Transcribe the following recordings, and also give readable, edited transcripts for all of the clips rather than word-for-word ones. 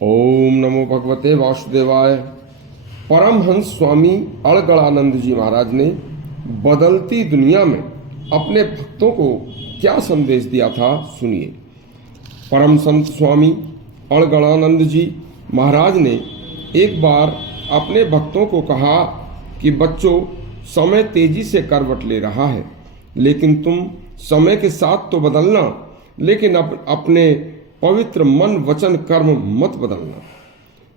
ओम नमो भगवते वासुदेवाय। परमहंस स्वामी अड़गड़ानंद जी महाराज ने बदलती दुनिया में अपने भक्तों को क्या संदेश दिया था, सुनिए। परम संत स्वामी अड़गड़ानंद जी महाराज ने एक बार अपने भक्तों को कहा कि बच्चों, समय तेजी से करवट ले रहा है, लेकिन तुम समय के साथ तो बदलना, लेकिन अपने पवित्र मन वचन कर्म मत बदलना।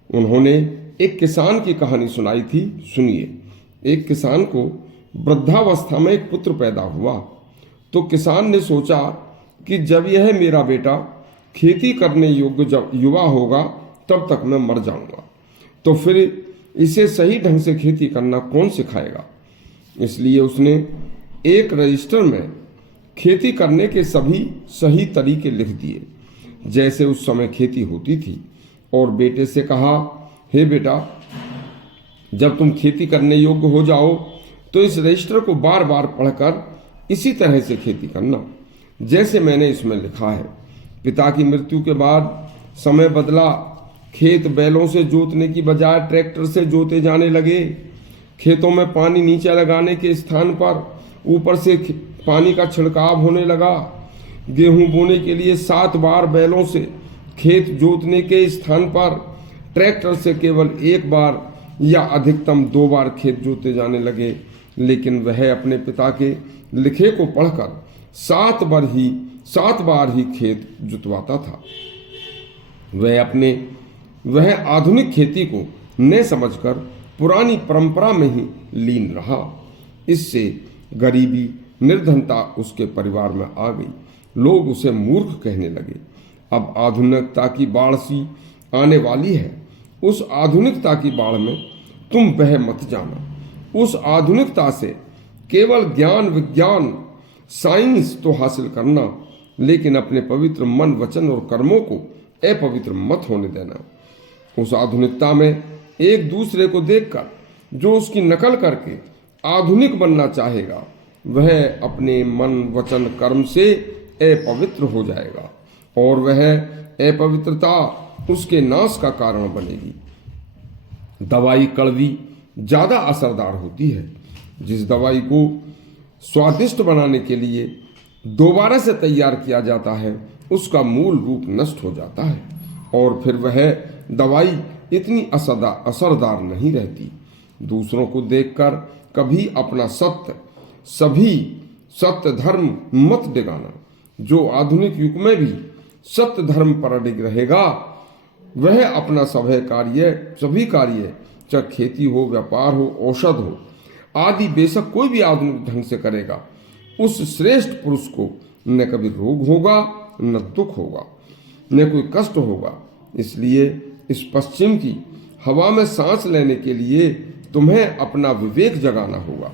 उन्होंने एक किसान की कहानी सुनाई थी, सुनिए। एक किसान को वृद्धावस्था में एक पुत्र पैदा हुआ, तो किसान ने सोचा कि जब यह मेरा बेटा खेती करने योग्य जब युवा होगा तब तक मैं मर जाऊंगा, तो फिर इसे सही ढंग से खेती करना कौन सिखाएगा। इसलिए उसने एक रजिस्टर में खेती करने के सभी सही तरीके लिख दिए, जैसे उस समय खेती होती थी, और बेटे से कहा, हे बेटा, जब तुम खेती करने योग्य हो जाओ तो इस रजिस्टर को बार बार पढ़कर इसी तरह से खेती करना जैसे मैंने इसमें लिखा है। पिता की मृत्यु के बाद समय बदला। खेत बैलों से जोतने की बजाय ट्रैक्टर से जोते जाने लगे। खेतों में पानी नीचे लगाने के स्थान पर ऊपर से पानी का छिड़काव होने लगा। गेहूं बोने के लिए 7 बार बैलों से खेत जोतने के स्थान पर ट्रैक्टर से केवल 1 बार या अधिकतम 2 बार खेत जोते जाने लगे। लेकिन वह अपने पिता के लिखे को पढ़कर 7 बार ही खेत जुतवाता था। वह आधुनिक खेती को न समझकर पुरानी परंपरा में ही लीन रहा। इससे गरीबी, निर्धनता उसके परिवार में आ गई। लोग उसे मूर्ख कहने लगे। अब आधुनिकता की बाढ़ सी आने वाली है। उस आधुनिकता की बाढ़ में तुम बह मत जाना। उस आधुनिकता से केवल ज्ञान, विज्ञान, साइंस तो हासिल करना, लेकिन अपने पवित्र मन, वचन और कर्मों को अपवित्र मत होने देना। उस आधुनिकता में एक दूसरे को देखकर जो उसकी नकल करके आधुनिक बनना चाहेगा, वह अपने मन, वचन, कर्म से अपवित्र हो जाएगा, और वह अपवित्रता उसके नाश का कारण बनेगी। दवाई कड़वी ज्यादा असरदार होती है। जिस दवाई को स्वादिष्ट बनाने के लिए दोबारा से तैयार किया जाता है, उसका मूल रूप नष्ट हो जाता है, और फिर वह दवाई इतनी असरदार नहीं रहती। दूसरों को देखकर कभी अपना सत्य धर्म मत डिगाना। जो आधुनिक युग में भी सत्य धर्म पर अडिग रहेगा, वह अपना सभी कार्य, चाहे खेती हो, व्यापार हो, औषध हो आदि, बेशक कोई भी आधुनिक ढंग से करेगा, उस श्रेष्ठ पुरुष को न कभी रोग होगा, न दुख होगा, न कोई कष्ट होगा। इसलिए इस पश्चिम की हवा में सांस लेने के लिए तुम्हें अपना विवेक जगाना होगा,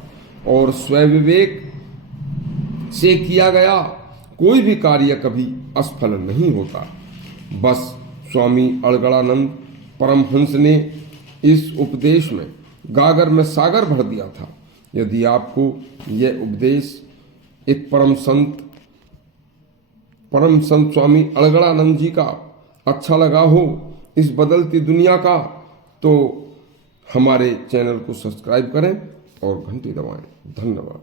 और स्वविवेक से किया गया कोई भी कार्य कभी असफल नहीं होता। बस स्वामी अड़गड़ानंद परमहंस ने इस उपदेश में गागर में सागर भर दिया था। यदि आपको यह उपदेश एक परम संत स्वामी अड़गड़ानंद जी का अच्छा लगा हो, इस बदलती दुनिया का, तो हमारे चैनल को सब्सक्राइब करें और घंटी दबाएं। धन्यवाद।